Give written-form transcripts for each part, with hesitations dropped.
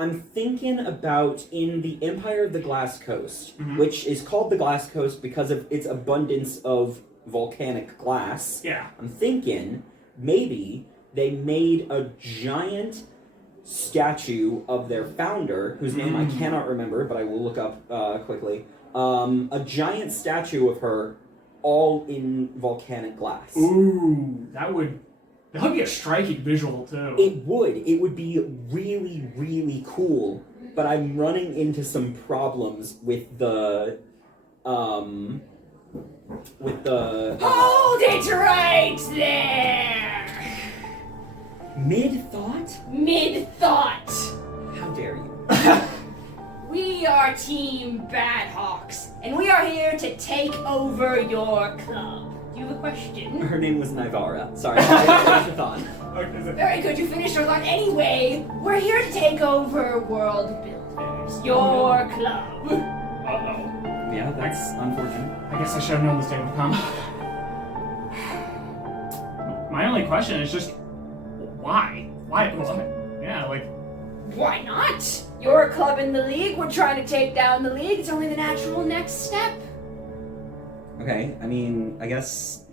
I'm thinking about in the Empire of the Glass Coast, which is called the Glass Coast because of its abundance of volcanic glass. Yeah. I'm thinking maybe they made a giant statue of their founder, whose name I cannot remember, but I will look up quickly. A giant statue of her, all in volcanic glass. Ooh, that would be a striking visual too. It would be really, really cool, but I'm running into some problems with the Hold it right there! Mid-thought? Mid-thought! How dare you? We are Team Badhawks, and we are here to take over your club. Do you have a question? Her name was Nivara. Sorry, I finished your thought. Very good, you finished your thought. Anyway, we're here to take over Worldbuilders, your club. Uh-oh. Yeah, that's unfortunate. I guess I should have known this day would come. My only question is just, why? Why? Yeah, like... Why not? You're a club in the league, we're trying to take down the league, it's only the natural next step. Okay, I mean, I guess...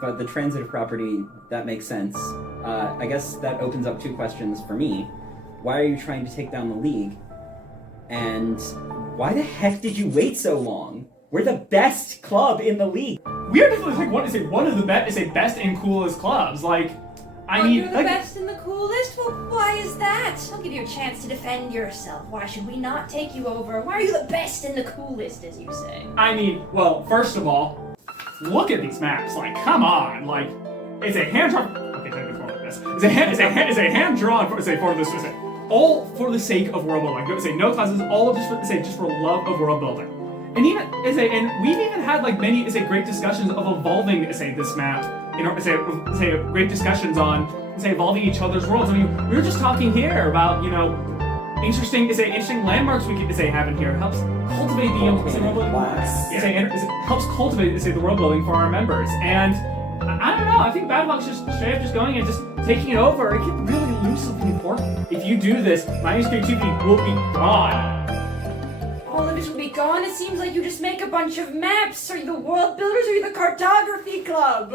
But the transitive property, that makes sense. I guess that opens up two questions for me. Why are you trying to take down the league? And why the heck did you wait so long? We're the best club in the league. We are definitely like one of the best and coolest clubs. Like, I mean, you're the like, best and the coolest? Well, why is that? I'll give you a chance to defend yourself. Why should we not take you over? Why are you the best and the coolest, as you say? I mean, well, first of all, look at these maps. Like, come on. Like, it's a hand drawn. Okay, don't go like this. It's a hand drawn for all for the sake of world building. Say no classes, all just for love of world building. And even and we've even had like many great discussions of evolving this map. You know, great discussions on evolving each other's worlds. I mean, we were just talking here about interesting landmarks we could have in here. It helps cultivate the world building. Helps cultivate the world building for our members. And I don't know. I think Badhawks just straight up just going and just taking it over. It could really lose something important. If you do this, my creativity will be gone. All of it will be gone. It seems like you just make a bunch of maps. Are you the world builders or are you the cartography club?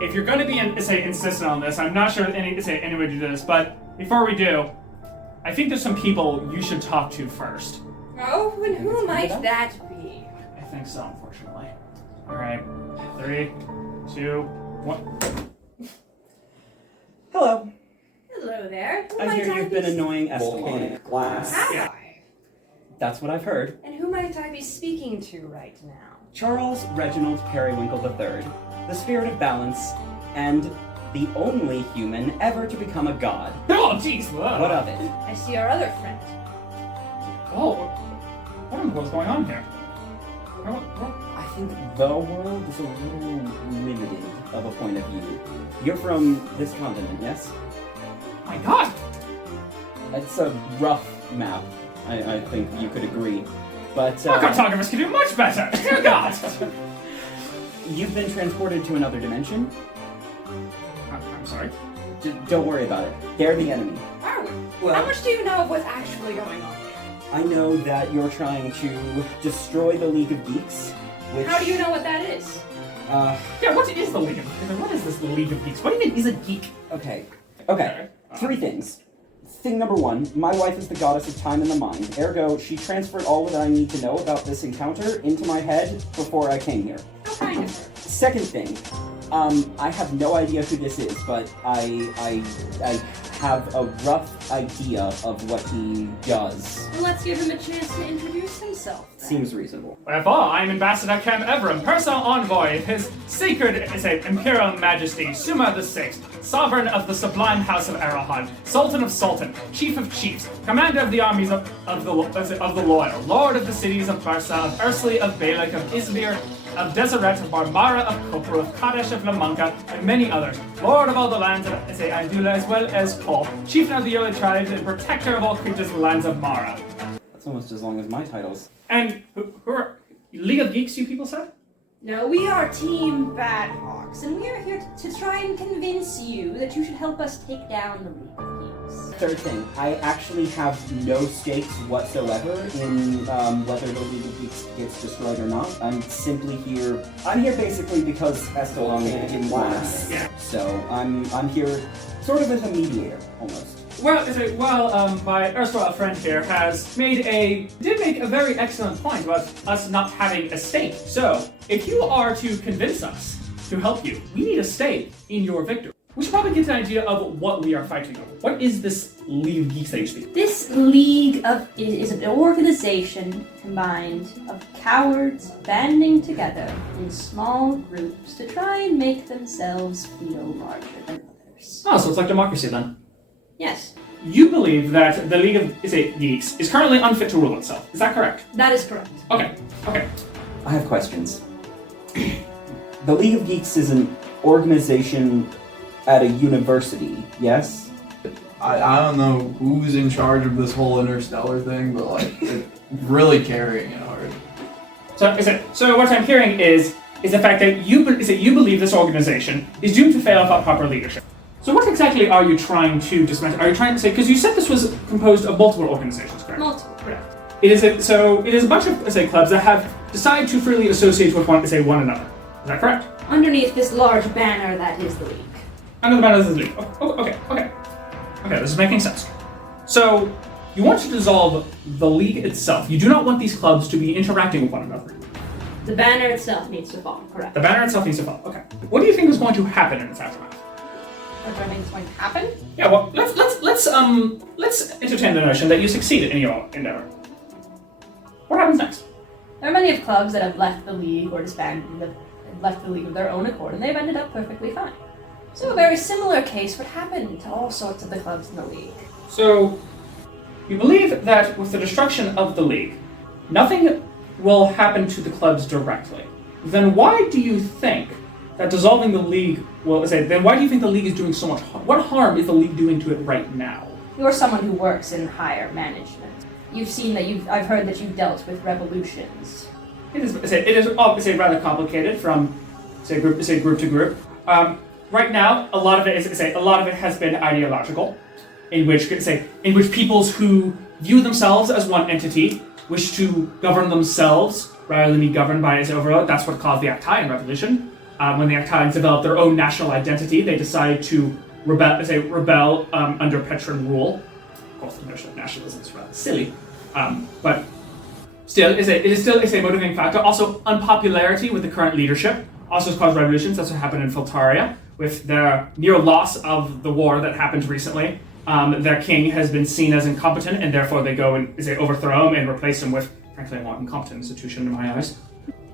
If you're going to be insistent on this, I'm not sure any way to do this, but before we do, I think there's some people you should talk to first. Oh, and who might that be? I think so, unfortunately. All right, 3, 2, 1. Hello. Hello there. Who I might hear you've be been annoying volcanic glass. Have Yeah. I? That's what I've heard. And who might I be speaking to right now? Charles Reginald Periwinkle III, the spirit of balance, and the only human ever to become a god. Oh, jeez. What of it? I see our other friend. Oh, what in the world's going on here? I think the world is a little limited of a point of view. You're from this continent, yes? My God! It's a rough map, I think you could agree. But Our cartographers can do much better! Dear God! You've been transported to another dimension? I'm sorry? Don't worry about it. They're the enemy. Are we? Well, How much do you know of what's actually going on here? I know that you're trying to destroy the League of Geeks, which... How do you know what that is? Yeah, what is the League of Geeks? What is this League of Geeks? What even is a geek? Okay. 3 things. Thing number 1, my wife is the goddess of time and the mind. Ergo, she transferred all that I need to know about this encounter into my head before I came here. How kind of her. Second thing, I have no idea who this is, but I have a rough idea of what he does. Well, let's give him a chance to introduce himself, then. Seems reasonable. Wherefore, I am Ambassador Cam Everum, personal envoy of His Sacred Imperial Majesty Suma VI, Sovereign of the Sublime House of Arahan, Sultan of Sultan, Chief of Chiefs, Commander of the armies of the Loyal, Lord of the cities of Barsa, of Ursli, of Balak, of Izmir, of Deseret, of Marmara, of Kopra, of Kadesh, of Lamanka, and many others. Lord of all the lands of Andula, as well as Kol, Chieftain of the early tribes, and Protector of all creatures in the lands of Mara. That's almost as long as my titles. And who are League of Geeks, you people said? No, we are Team Badhawks, and we are here to try and convince you that you should help us take down the League of Geeks. Badhawks. Third thing, I actually have no stakes whatsoever in whether the League of Geeks gets destroyed or not. I'm simply here. I'm here basically because Estelon didn't want us. Yeah. So I'm here sort of as a mediator, almost. Well, my erstwhile friend here did make a very excellent point about us not having a stake. So, if you are to convince us to help you, we need a stake in your victory. We should probably get an idea of what we are fighting over. What is this League of Geeks that you speak? This league is an organization combined of cowards banding together in small groups to try and make themselves feel larger than others. Oh, so it's like democracy then. Yes, You believe that the League of Geeks is currently unfit to rule itself. Is that correct? that is correct. Okay. I have questions. The League of Geeks is an organization at a university, yes? I don't know who's in charge of this whole interstellar thing, but like, it's really carrying it hard. So what I'm hearing is the fact that you believe this organization is doomed to fail without proper leadership. So what exactly are you trying to dismantle? Are you trying to say, because you said this was composed of multiple organizations, correct? Multiple. Correct. It is a bunch of clubs that have decided to freely associate with one another. Is that correct? Underneath this large banner that is the league. Under the banner of the league. Okay, this is making sense. So you want to dissolve the league itself. You do not want these clubs to be interacting with one another. The banner itself needs to fall, correct? The banner itself needs to fall. Okay. What do you think is going to happen in its aftermath? What do I think is going to happen? Yeah, well, let's entertain the notion that you succeeded in your endeavor. What happens next? There are many of clubs that have left the league or disbanded, left the league of their own accord, and they've ended up perfectly fine. So a very similar case would happen to all sorts of the clubs in the league. So, you believe that with the destruction of the league, nothing will happen to the clubs directly. Then why do you think that dissolving the league then why do you think the league is doing so much harm? What harm is the league doing to it right now? You're someone who works in higher management. You've seen that I've heard that you've dealt with revolutions. It is obviously rather complicated from group to group. Right now, a lot of it has been ideological, in which peoples who view themselves as one entity wish to govern themselves rather than be governed by its overlord. That's what caused the Actaean Revolution. When the Actaeans developed their own national identity, they decided to rebel under Petran rule. Of course, the notion of nationalism is rather silly, but still, it is still a motivating factor. Also, unpopularity with the current leadership also has caused revolutions. That's what happened in Feltaria with their near loss of the war that happened recently. Their king has been seen as incompetent, and therefore they go and overthrow him and replace him with, frankly, a more incompetent institution in my eyes.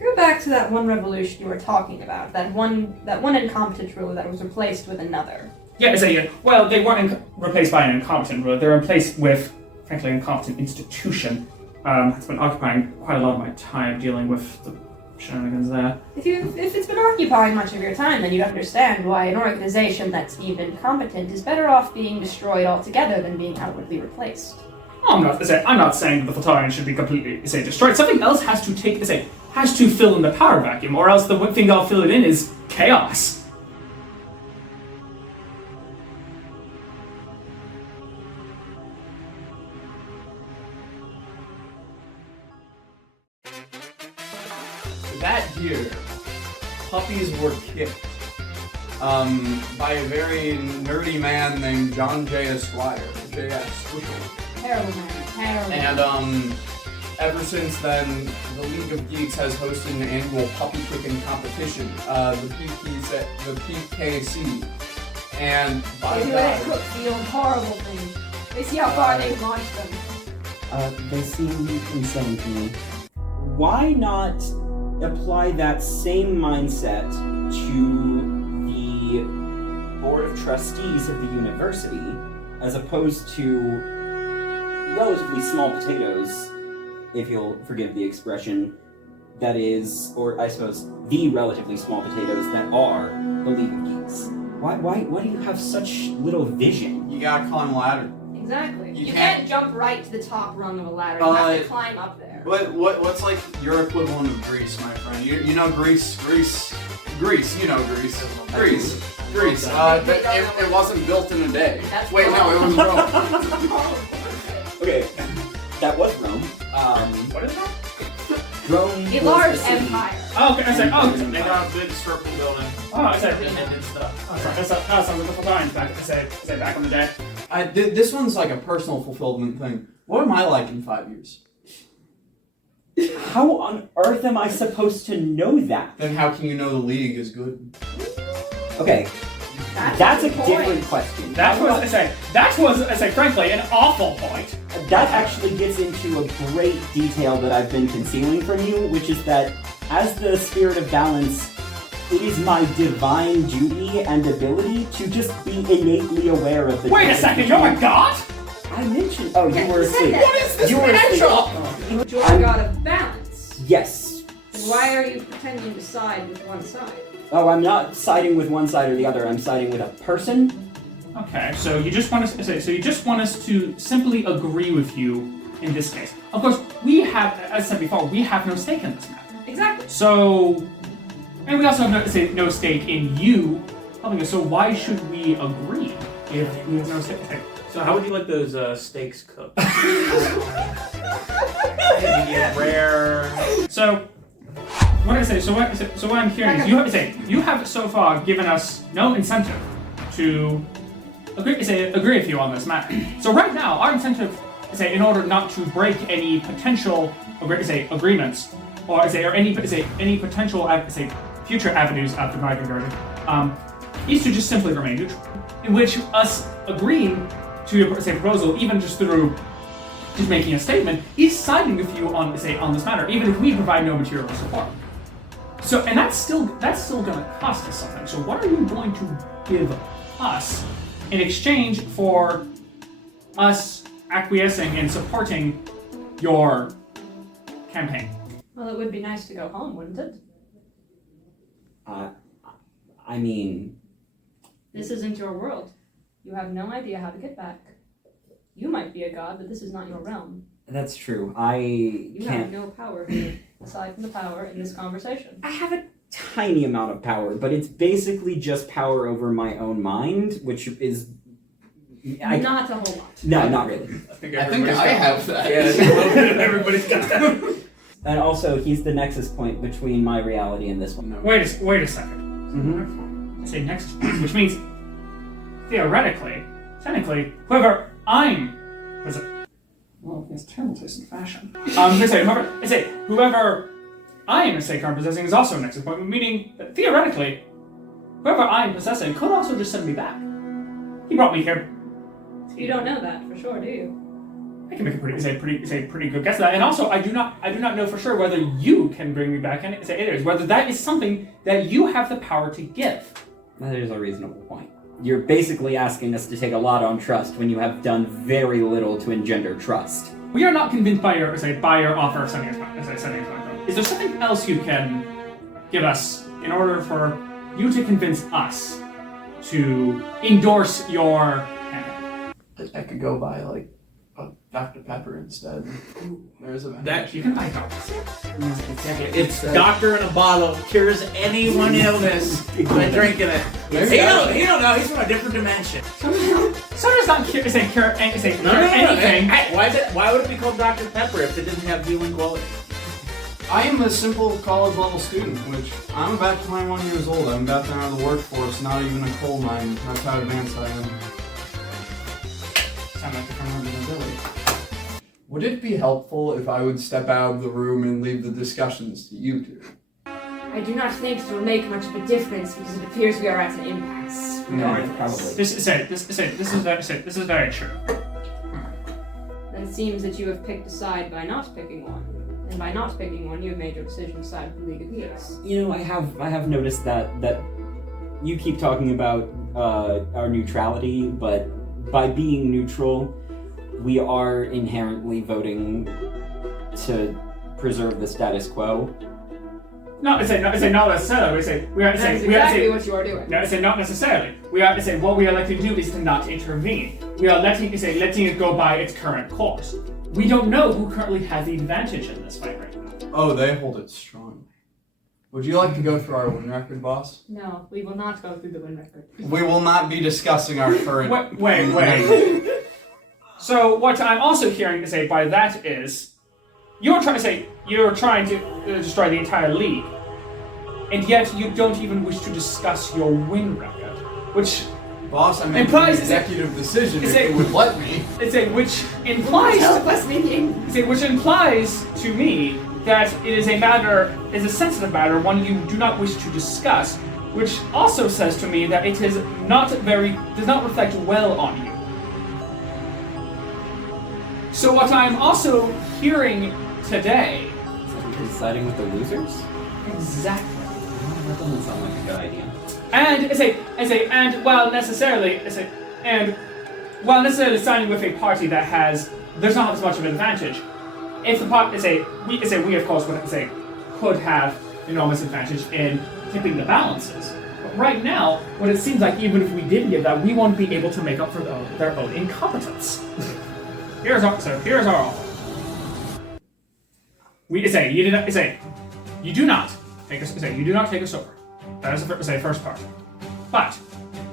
Go back to that one revolution you were talking about, that one incompetent ruler that was replaced with another. Yeah, well, they weren't replaced by an incompetent ruler. They were replaced with, frankly, an incompetent institution. It's been occupying quite a lot of my time dealing with the shenanigans there. If it's been occupying much of your time, then you'd understand why an organization that's even competent is better off being destroyed altogether than being outwardly replaced. I'm not saying that the Feltarians should be completely destroyed. Something else has to fill in the power vacuum, or else the thing that'll fill it in is chaos. That year, puppies were kicked by a very nerdy man named John J. Esquire, J.S. Terrible man, terrible. And ever since then, the League of Geeks has hosted an annual puppy kicking competition, the PKC. And by They do God, it at Cookfield, horrible thing. They see how far they can launch them. They seem insane to me. Why not apply that same mindset to the Board of Trustees of the university, as opposed to relatively small potatoes, if you'll forgive the expression, that is, or I suppose, the relatively small potatoes that are the League of Geeks? Why do you have such little vision? you gotta climb a ladder. Exactly. You You can't- can't jump right to the top rung of a ladder. You have to climb up there. What's like your equivalent of Greece, my friend? You know Greece, you know Greece. Greece. Greece. It wasn't built in a day. That's Wait, no, it was Rome. Okay, that was Rome. What is that? Rome. A was large the city. empire. Oh, okay. I said, They got a big circle building. oh, I said, And then stuff. that sounds like a couple times back. I said back in the day. This one's like a personal fulfillment thing. What am I like in 5 years? How on earth am I supposed to know that? Then how can you know the league is good? Okay, that's a the point. different question. That was, I say, frankly, an awful point. That actually gets into a great detail that I've been concealing from you, which is that as the spirit of balance, it is my divine duty and ability to just be innately aware of the. Wait a second, you're a god? I mentioned. Oh, Yeah, you were you said asleep. that. What is this You were asleep. matchup? You're a god of balance. Yes. Then why are you pretending to side with one side? Oh, I'm not siding with one side or the other. I'm siding with a person. Okay, so you just want us to simply agree with you in this case. Of course, we have, as I said before, we have no stake in this matter. Exactly. So, and we also have no stake in you helping us. So why should we agree if we have no stake? So how would you like those steaks cooked? Medium rare. So, what I say? So what I'm hearing is you have so far given us no incentive to agree with you on this matter. So right now, our incentive, in order not to break any potential agreements, or any potential future avenues after Dragon Garden, is to just simply remain neutral. In which us agreeing to your proposal, even just through just making a statement, is siding with you on this matter, even if we provide no material support. So, and that's still going to cost us something. So, what are you going to give us in exchange for us acquiescing and supporting your campaign? Well, it would be nice to go home, wouldn't it? I mean, This isn't your world. You have no idea how to get back. You might be a god, but this is not your realm. that's true. You have can't. no power here, aside from the power in this conversation. I have a tiny amount of power, but it's basically just power over my own mind, which is. Not a whole lot. No, not really. I think I have that. Yeah, everybody's got that. And also, he's the nexus point between my reality and this one. No. Wait a second. Mm-hmm. I say next, which means theoretically, technically, whoever I'm, what is it? Well, it's terrible taste in fashion. Whoever I am currently possessing is also a nexus point, meaning that theoretically, whoever I am possessing could also just send me back. He brought me here. You don't know that for sure, do you? I can make a pretty good guess at that. And also, I do not know for sure whether you can bring me back, and whether that is something that you have the power to give. That is a reasonable point. You're basically asking us to take a lot on trust when you have done very little to engender trust. We are not convinced by your offer of sending us back. Is there something else you can give us in order for you to convince us to endorse your campaign? I could go buy like a Dr. Pepper instead. There's a That You can buy copies. it's doctor in a bottle cures any one illness by drinking it. Maybe He that's- don't know. He's from a different dimension. So does not cure anything. Hey, why would it be called Dr. Pepper if it didn't have healing quality? I am a simple college level student, which I'm about 21 years old. I'm about to enter the workforce, not even a coal mine. That's how advanced I am. Sound like you're from ability. Would it be helpful if I would step out of the room and leave the discussions to you two? I do not think it will make much of a difference because it appears we are at an impasse. Probably. This is very true. Then it seems that you have picked a side by not picking one. And by not picking one, you have made your decision to side with the League of Geeks. You know, I have noticed that you keep talking about our neutrality, but by being neutral, we are inherently voting to preserve the status quo. No, I say not necessarily. That's exactly what you are doing. No, I say not necessarily. What we are electing to do is to not intervene. We are letting it go by its current course. We don't know who currently has the advantage in this fight right now. Oh, they hold it strong. Would you like to go through our win record, boss? No, we will not go through the win record. We will not be discussing our current... Wait. So what I'm also hearing to say by that is, you're trying to destroy the entire league, and yet you don't even wish to discuss your win record, which Boss, I made an executive decision if you would let me. Which implies which implies to me that it is a sensitive matter, one you do not wish to discuss, which also says to me that it is does not reflect well on you. So what I'm also hearing today... Is that you're siding with the losers? Exactly. Well, that doesn't sound like a good idea. And while necessarily signing with a party that there's not as much of an advantage, if the party we of course could have enormous advantage in tipping the balances. But right now, what it seems like, even if we did give that, we won't be able to make up for their own incompetence. Here's our offer. You do not take us over. That is the first part. But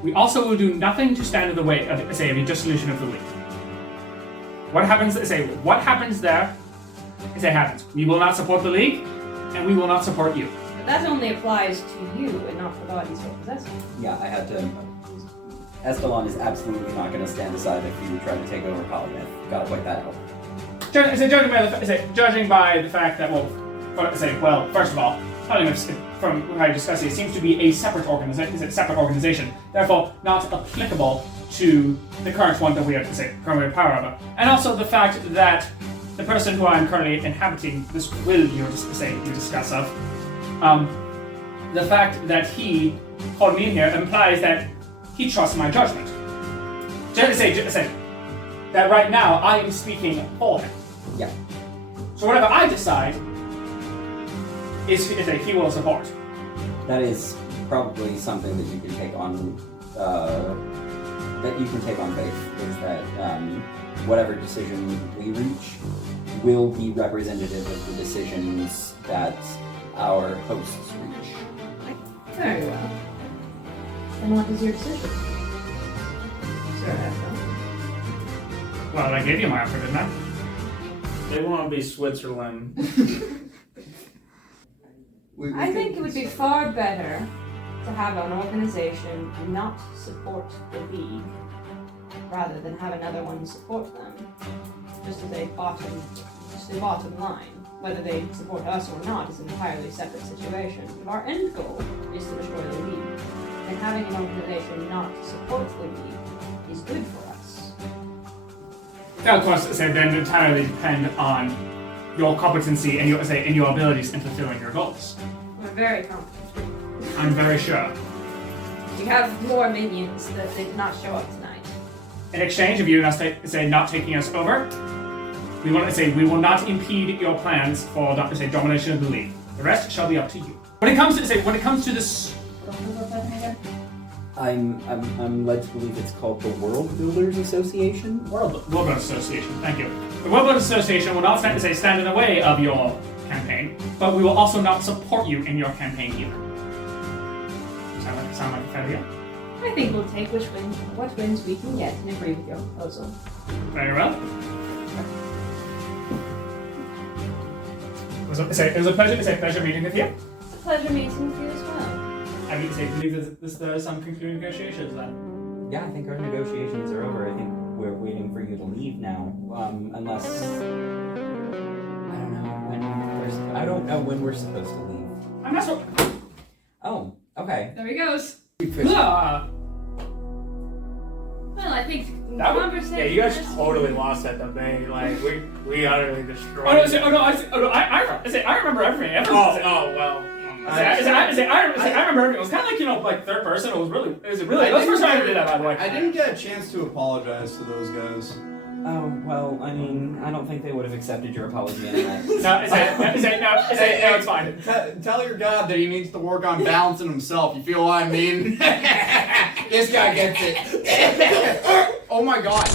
we also will do nothing to stand in the way of a dissolution of the league. What happens there? Happens. We will not support the league, and we will not support you. But that only applies to you and not the bodies who possess you. Yeah, I had to. Estalon is absolutely not going to stand aside if you try to take over Polymyth. Gotta point that out. Judging by the fact that, first of all, Polymyth, from how you discuss it, seems to be a separate organization, therefore not applicable to the current one that we have currently power over. And also the fact that the person who I'm currently inhabiting this will you discuss of, the fact that he called me in here implies that he trusts my judgment. Just say that right now I am speaking for him. Yeah. So whatever I decide is he will support. That is probably something that you can take on. Faith is that whatever decision we reach will be representative of the decisions that our hosts reach. Very well. And what is your decision? Sir Efron? Well, I gave you my offer, didn't I? They want to be Switzerland. I think it would be far better to have an organization and not support the league, rather than have another one support them. Just as a bottom line. Whether they support us or not is an entirely separate situation. If our end goal is to destroy the league, then having an organization not support the league is good for us. That, of course, then entirely depend on your competency and your abilities in fulfilling your goals. We're very confident. I'm very sure. We have more minions that did not show up tonight. In exchange of you not taking us over, we will not impede your plans for domination of the league. The rest shall be up to you. When it comes to this, I'm led to believe it's called the Worldbuilders Association. Worldbuilders Association. Thank you. The Worldbuilders Association will not stand in the way of your campaign, but we will also not support you in your campaign either. Sound like a fair deal? I think we'll take what wins we can get and agree with your proposal. Very well. It was a pleasure meeting with you. It's a pleasure meeting with you as well. I believe there's some concluding negotiations then. Yeah, I think our negotiations are over. I think we're waiting for you to leave now, unless I don't know when we're supposed to leave. I'm not sure. Oh, okay. There he goes. Ah. Well, I think conversation. Yeah, you guys totally lost that debate. Like we utterly destroyed. I remember everything. Well. I remember everything. It was kind of like third person. It was really. That was the first time I did that, by the way. I didn't get a chance to apologize to those guys. Oh, well, I mean, I don't think they would have accepted your apology anyway. It's fine. Tell your god that he needs to work on balancing himself. You feel what I mean? This guy gets it. Oh my god.